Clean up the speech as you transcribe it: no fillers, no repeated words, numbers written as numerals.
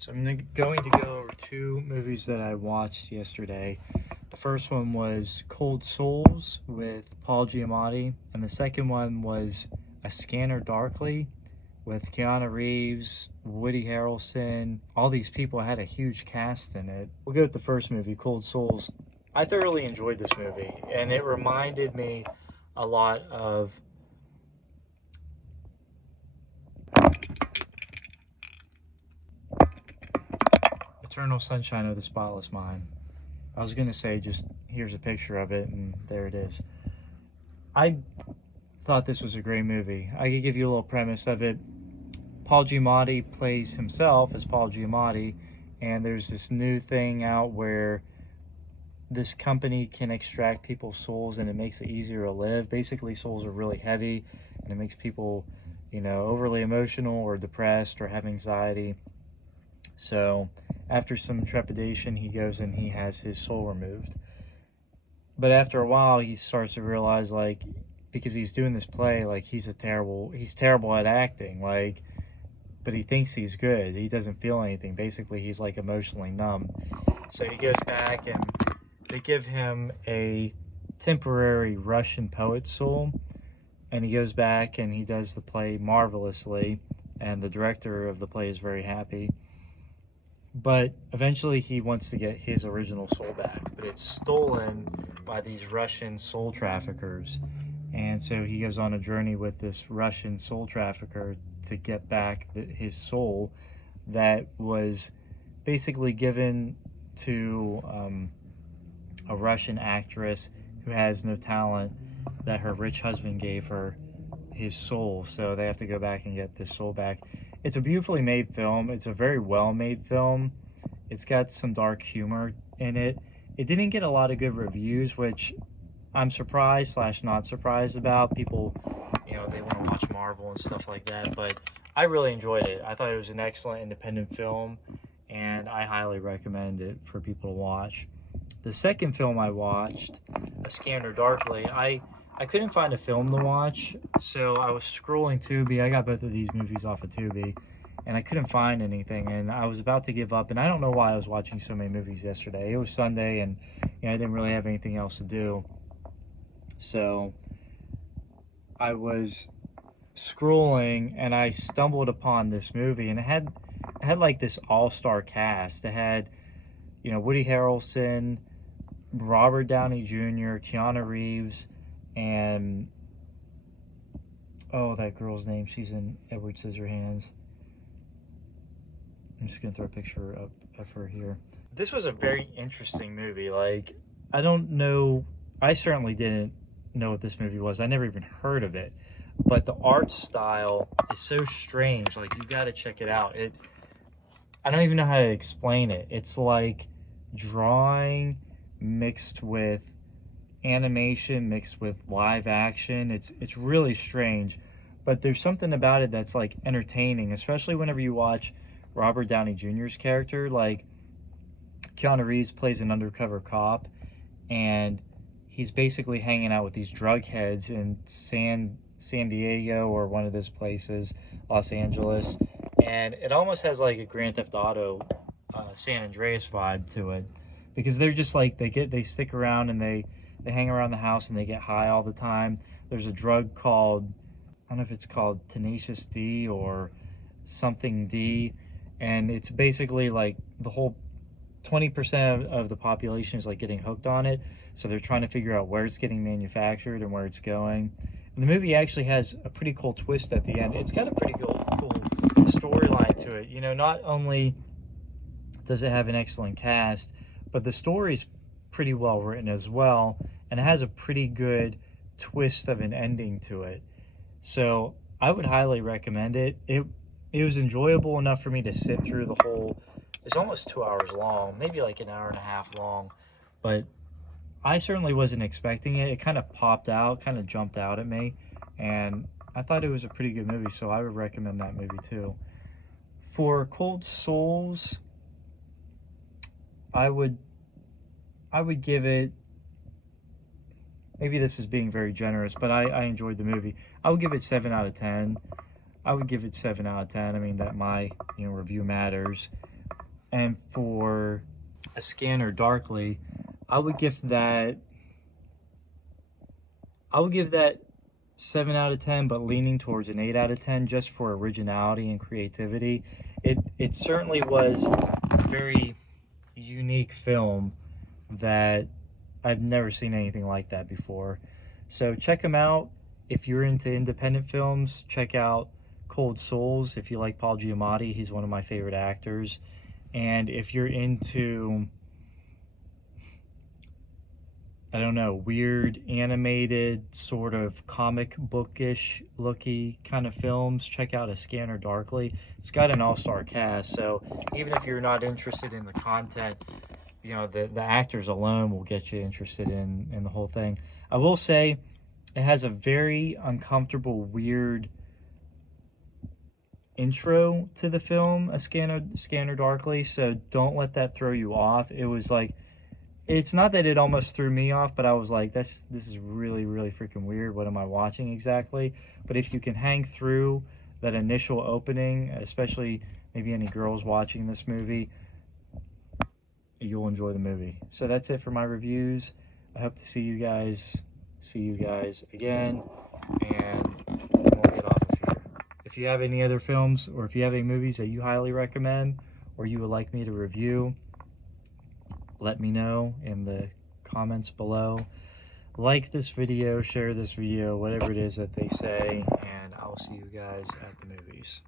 So I'm going to go over two movies that I watched yesterday. The first one was Cold Souls with Paul Giamatti, and the second one was A Scanner Darkly with Keanu Reeves, Woody Harrelson. All these people had a huge cast in it. We'll go with the first movie, Cold Souls. I thoroughly enjoyed this movie, and it reminded me a lot of Eternal Sunshine of the Spotless Mind. I was going to say, just here's a picture of it, and there it is. I thought this was a great movie. I could give you a little premise of it. Paul Giamatti plays himself as Paul Giamatti, and there's this new thing out where this company can extract people's souls and it makes it easier to live. Basically, souls are really heavy, and it makes people, overly emotional or depressed or have anxiety. So after some trepidation, he goes and he has his soul removed. But after a while, he starts to realize, because he's doing this play, he's terrible at acting, but he thinks he's good. He doesn't feel anything. Basically, he's emotionally numb. So he goes back and they give him a temporary Russian poet's soul, and he goes back and he does the play marvelously, and the director of the play is very happy. But eventually he wants to get his original soul back, but it's stolen by these Russian soul traffickers. And so he goes on a journey with this Russian soul trafficker to get back his soul that was basically given to a Russian actress who has no talent, that her rich husband gave her his soul. So they have to go back and get this soul back. It's a beautifully made film. It's a very well made film. It's got some dark humor in it. It didn't get a lot of good reviews, which I'm surprised / not surprised about. People, they want to watch Marvel and stuff like that, but I really enjoyed it. I thought it was an excellent independent film, and I highly recommend it for people to watch. The second film I watched, A Scanner Darkly, I couldn't find a film to watch, so I was scrolling Tubi. I got both of these movies off of Tubi, and I couldn't find anything, and I was about to give up, and I don't know why I was watching so many movies yesterday. It was Sunday, and I didn't really have anything else to do. So I was scrolling, and I stumbled upon this movie, and it had this all-star cast. It had, Woody Harrelson, Robert Downey Jr., Keanu Reeves, and that girl's name, she's in Edward Scissorhands. I'm just gonna throw a picture up of her here. This was a very interesting movie. I don't know, I certainly didn't know what this movie was. I never even heard of it, but the art style is so strange. You gotta check it out. I don't even know how to explain it. It's like drawing mixed with animation mixed with live action. It's really strange, but there's something about it that's entertaining, especially whenever you watch Robert Downey Jr.'s character. Keanu Reeves plays an undercover cop, and he's basically hanging out with these drug heads in San Diego or one of those places, Los Angeles, and it almost has a Grand Theft Auto San Andreas vibe to it, because they're just they stick around and they hang around the house and they get high all the time. There's a drug called, I don't know if it's called Tenacious D or something D, and it's basically the whole 20% of the population is getting hooked on it. So they're trying to figure out where it's getting manufactured and where it's going. And the movie actually has a pretty cool twist at the end. It's got a pretty cool storyline to it. Not only does it have an excellent cast, but the story's pretty well written as well, and it has a pretty good twist of an ending to it. So I would highly recommend it. It was enjoyable enough for me to sit through the whole. It's almost 2 hours long, maybe an hour and a half long, but I certainly wasn't expecting it. It kind of popped out, kind of jumped out at me, and I thought it was a pretty good movie, so I would recommend that movie too. For Cold Souls, I would give it, maybe this is being very generous, but I enjoyed the movie. I would give it 7 out of 10. I would give it 7 out of 10. I mean, that my review matters. And for A Scanner Darkly, I would give that 7 out of 10, but leaning towards an 8 out of 10 just for originality and creativity. It certainly was a very unique film that I've never seen anything like that before. So check them out. If you're into independent films, check out Cold Souls. If you like Paul Giamatti, he's one of my favorite actors. And if you're into, I don't know, weird animated sort of comic bookish looky kind of films, check out A Scanner Darkly. It's got an all-star cast, so even if you're not interested in the content, you know, the actors alone will get you interested in the whole thing. I will say it has a very uncomfortable, weird intro to the film, A Scanner Darkly, so don't let that throw you off. It was like, it's not that it almost threw me off, but I was like, this is really, really freaking weird. What am I watching exactly? But if you can hang through that initial opening, especially maybe any girls watching this movie, you'll enjoy the movie. So that's it for my reviews. I hope to see you guys again, and we'll get off of here. If you have any other films, or if you have any movies that you highly recommend, or you would like me to review, let me know in the comments below. Like this video, share this video, whatever it is that they say, and I'll see you guys at the movies.